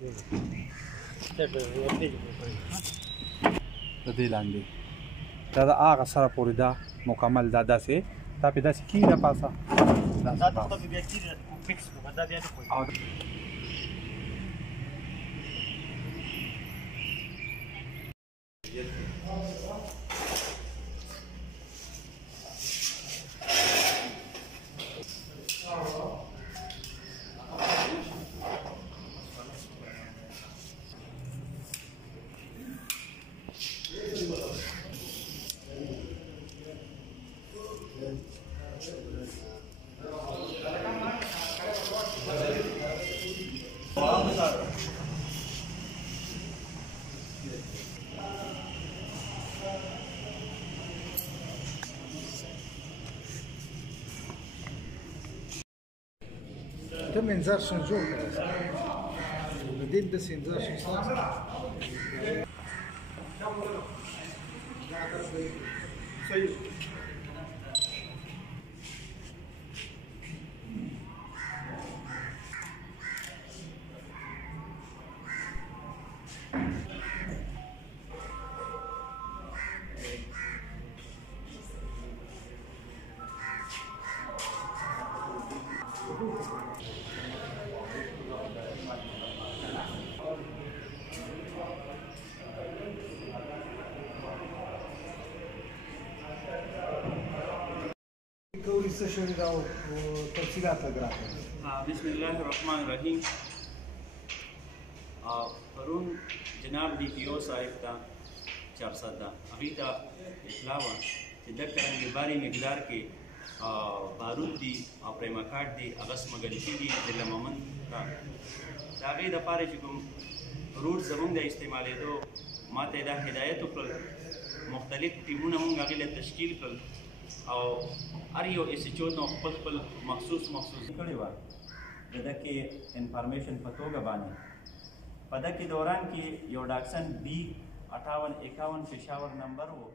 د دې لاندې دا د هغه سره پورې دا مکمل دا داسې دا پې داسې کېږي دا پاسه ته منظر شون جوړ کړه د دې د سنځر شون صحیح تفصیلات لگ رہا ہے بسم اللہ الرحمن الرحیم پرون جناب ڈی پی او صاحب تا چارسد ابھی تا اطلاع کہ دک کرنگی باری مقدار کے بارودی اور پرائما کارڈ دی اغس مگلشی دی ضلع مومن کا داغی دا پارے چکم روٹ زمون دا استعمالی دو ما تیدا ہدایت پر مختلف ٹیمون مونگ آگی تشکیل کر او هر یو اس ایچ او نو خپل خپل مخصوص کړی وه د دکې انفارمیشن په توګه باندې په دکې دوران کې یو ډاکسن B 5851 پېښور نمبر و